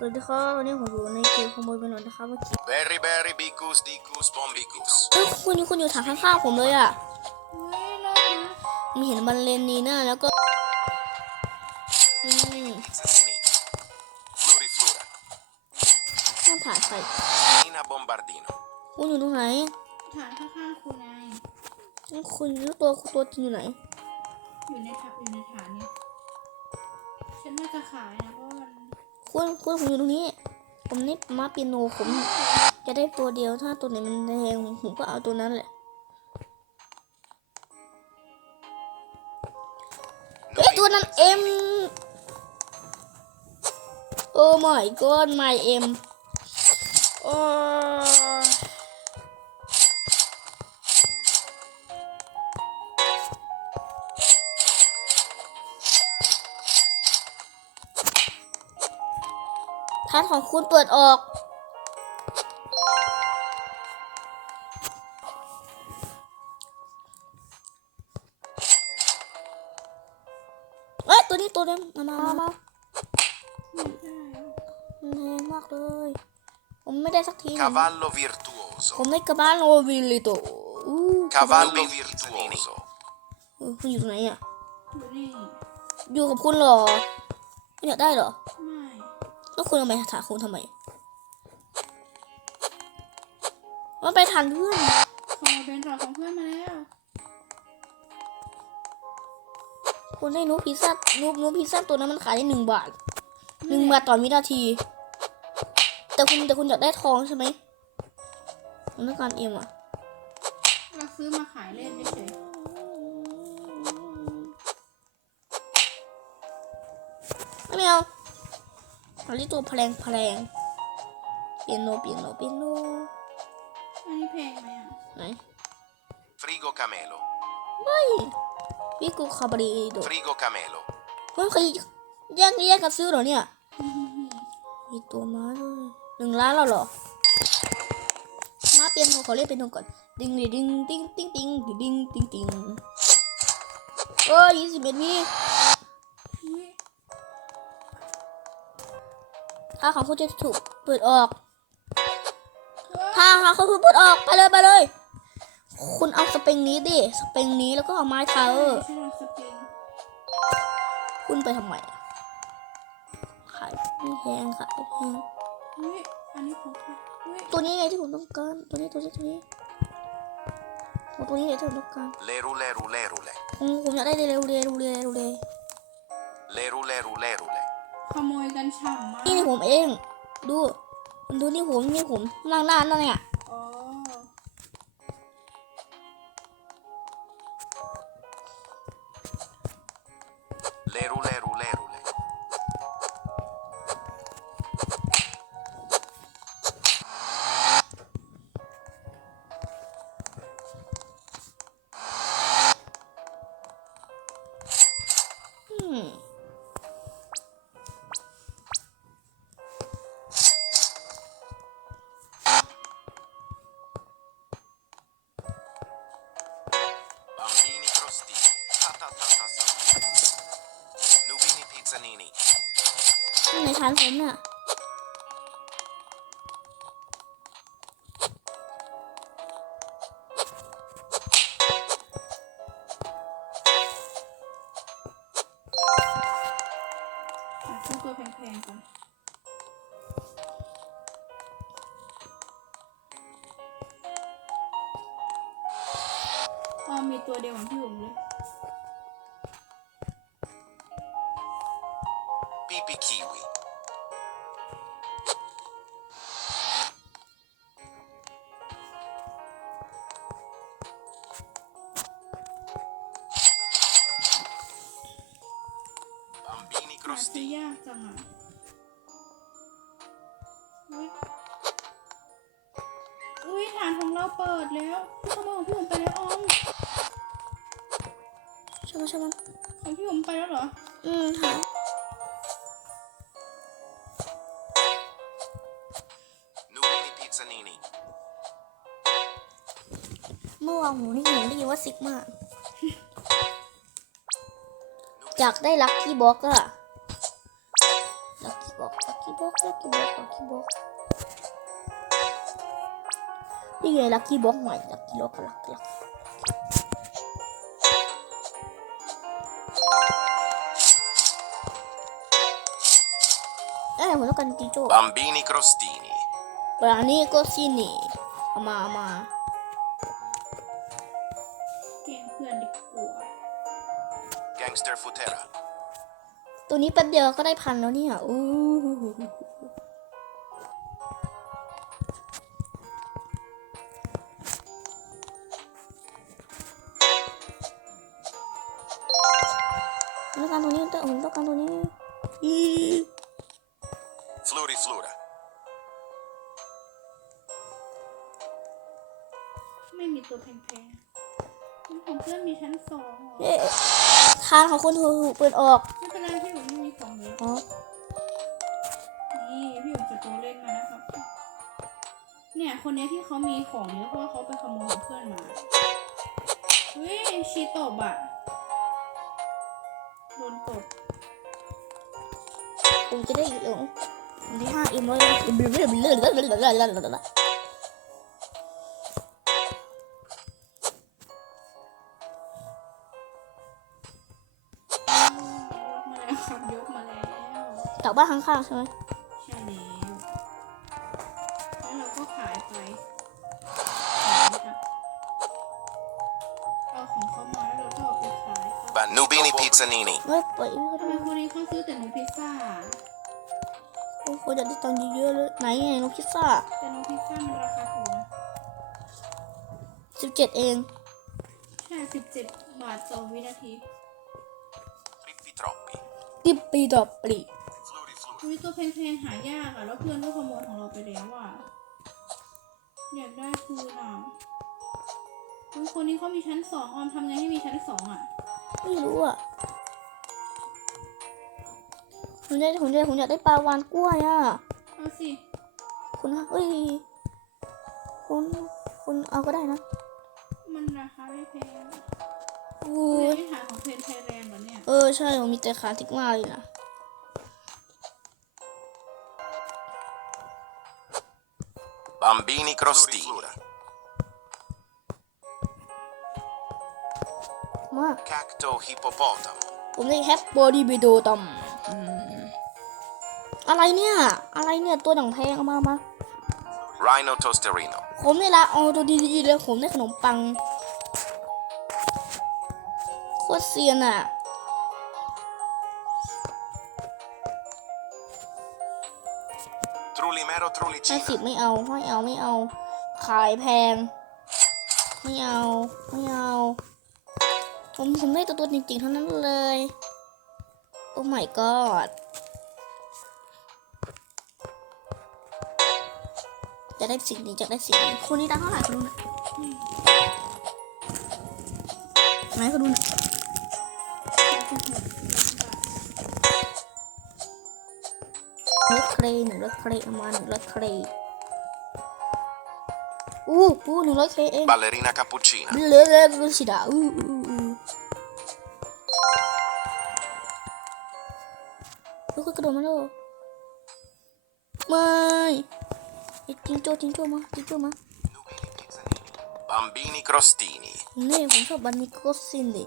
สวัสดีครับวันนี้ผมอยู่ในเกมขโมยไปหน่อยนะครับเมื่อกี้ Berry berry bicus dicus bombicus. เอ้ยคุณคุณอยู่ถังข้างๆผมเลยอะเฮ้ยรอดนะมีเห็นบันเลนนีน่าแล้วก็อืม Pizzanini. Floriflora. ข้ามผ่านใคร Nina bombardino. คุณอยู่ตรงไหนฐานข้างๆคุณไงนี่คุณรู้ตัวคุณตัวจริงอยู่ไหน อยู่ในฐานอยู่ในฐานเนี่ย ฉันน่าจะขายนะเพราะว่ามัน คุณคุณผมอยู่ตรงนี้ ผมนี่มาเปียโนผมจะได้ตัวเดียวถ้าตัวไหนมันแดงผมก็เอาตัวนั้นแหละเอ้ตัวนั้นเอ็มโอ้ my god my เอ็มโอ้ ทานของคุณเปิดออก เอ้ยตัวนี้ตัวนี้มามามามาไม่ได้อะมันแพงมากเลย ผมไม่ได้สักทีหนึ่ง Cavallo ผม virtuoso. ได้กระบ้านโอวิลิโตอู้ Cavallo virtuoso. เออคุณอยู่ตรงไหนอะอยู่นี่อยู่กับคุณเหรอไม่อยากได้เหรอไม่ แล้วคุณทำไมถามคุณทำไมมันไปทันเพื่อนขอเป็นถอดของเพื่อนมาแล้วคุณได้นูพิซซ่านูนูพิซซ่าตัวนั้นมันขายได้หนึ่งบาทหนึ่งบาทต่อวินาที แต่คุณแต่คุณอยากได้ทองใช่ไหมผมต้องการเอ็มอะเราซื้อมาขายเล่นเฉย อันนี้ตัวแพลงแพลงเปียโนเปียโนเปียโนๆอันนี้แพงไหมอะไหน Frigo camelo. ไม่วิกูคาบรีโด Frigo camelo. ไม่เคยแยกแยกกันซื้อเหรอเนี่ย มีตัวม้าด้วยหนึ่งล้านแล้วเหรอม้าเปียโนขอเล่นเปียโนก่อน ดิงดิงดิงดิงดิงดิงดิงดิงดิงโอ้ยยี่สิบเอ็ดวิ ถ้าของคุณจะถูกเปิดออกถ้าหาเขาคุณเปิดออกไปเลยไปเลย คุณเอาสปริงนี้ดิ สปริงนี้แล้วก็เอาไม้เท้าใช่ใช่สปริงคุณไปทำไมอะขายไม่แพงขายไม่แพงอุ้ยอันนี้ของใครอุ้ยตัวนี้ไงที่ผมต้องการ ตัวนี้ตัวนี้ตัวนี้โอ้ตัวนี้ไงที่ผมต้องการ Lerule rule rule. ผมผมอยากได้เร็วๆเร็วๆเร็วๆเร็ว Lerule rule rule. ขโมยกันฉ่ำมากนี่นี่ผมเอง ดู ดูนี่ผม นี่ผมนั่งหน้านั่นเนี่ย ฐานผมเนี่ยอะซื้อตัวแพงๆก่อนอ๋อมีตัวเดียวของพี่ผมเลย a m b i n i หาซื้อ crostini. ยากจังอะอุ้ยอุ้ยฐานของเราเปิดแล้วขโมยของพี่ผมไปแล้วออมใช่ไหมใช่ไหมของพี่ผมไปแล้วเหรอ อืมฐาน Nuvini pizzanini. เมื่อวานผมได้ยินได้ยินว่าซิกมาอยากได้ลัคกี้บ็อกอะลัค กี้บ็อกลัคกี้บ็อกลักกี้บ็อกลักกี้บ็อกนี่ไงลักกี้บ็อกใหม่ลักกี้บ็อกลักลักเอ้ยผมต้องการจิงโจ้ Bambini crostini. ปลานี่ก็ซีนี่เอามาเอามาเก่งเพื่อนดีกว่า Gangster futera. ตัวนี้แป๊บเดียวก็ได้พันแล้วเนี่ยอู้หู ต้องการตัวนี้ต้องต้องการตัวนี้อี Flori flora. ไม่มีตัวแพงๆของเพื่อนมีชั้นสองเหรอเอ๊ะทางของคนถูกเปิดออก ไม่เป็นไรพี่ผมไม่มีของเยอะอ๋ คนเนี้ยที่เขามีของเยอะเพราะว่าเขาไปขโมยของเพื่อนมาเฮ้ยชีตบอะโดนตบผมจะได้อีกเหรออันที่ห้าอิมเลยอิมเลยเลยเลยเลยเลยเลยเลยยกมาแล้วครับยกมาแล้วจากบ้านข้างๆใช่ไหมใช่แล้ว แล้วเราก็ขายไปขายนะครับเอาของเขามาแล้วเราก็เอาไปขายครับ Ba- Nubini pizzanini. ไม่ปล่อยทำไมคนนี้เขาซื้อแต่นมพิซซ่า โอ้โหอยากได้ตังค์เยอะๆเลยไหนไงน้องพิซซ่าแต่นมพิซซ่ามันราคาถูกนะ สิบเจ็ดเองใช่สิบเจ็ดบาทต่อวินาที Trippi troppi. ติบปีดอกปลี Flori flora. มีตัวแพงๆหายากอะ แล้วเพื่อนก็ขโมยของเราไปแล้วอะ อยากได้คืนอะอุ๊ยคนนี้เขามีชั้นสองออมทำไงให้มีชั้นสองอะ ไม่รู้อะผมอยากผมอยากผมอยากได้ปลาวานกล้วยอะ เอาสิคุณฮะเอ้ยคุณคุณเอาก็ได้นะ มันราคาไม่แพงอู้เรียยนที่ฐานของเพนไทยแลนด์เหรอเนี่ย เออ ใช่ผมมีแต่ขาทิกมาเลยนะ Bambini crostini. มา Cacto hippopotamo. ผมได้แฮปบอดี้บิโดตัมอืมอะไรเนี่ย อะไรเนี่ย ตัวหนังแพงเอามามา Rhino tosterino. ผมได้ละเอาตัวดีๆเลยผมได้ขนมปัง โคตรเซียนอะ ห้า trullicina. สิบไม่เอาไม่เอาไม่เอา ขายแพง ไม่เอา ไม่เอา ผมผมได้ตัวตัวจริงๆเท่านั้นเลย โอ้ my god จะได้สิ่งนี้จะได้สิ่งนี้คนนี้ตังค์เท่าไหร่คุณดูนะไหนคุณดูนะ รถเครนหนึ่งรถเครนเอามาหนึ่งรถเครนอู้อู้หนึ่งรถเครนเอง Ballerina cappuccina. เหลือเหลือเหลือสีดาอู้อู้อู้ลูกก็กระโดดมาแล้วไม่ไอ้จิงโจ้จิงโจ้มาจิงโจ้มา Nubini pizzanini. Bambini crostini. นี่ผมชอบบันนี่ก็ซินดิ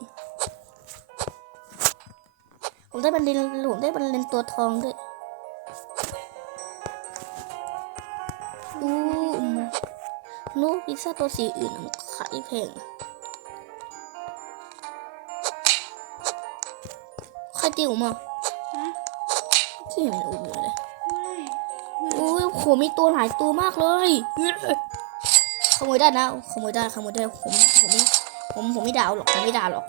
ผมได้บันเลนผมได้บันเลนตัวทองด้วย นูพิซซ่าตัวสีอื่นขายแพงใครติวมาที่มันอุ่นอยู่เลยอุ้ยโหมีตัวหลายตัวมากเลยขโมยได้นะขโมยได้ขโมยได้ผมผมไม่ผมผมไม่ด่าหรอกผมไม่ด่าหรอก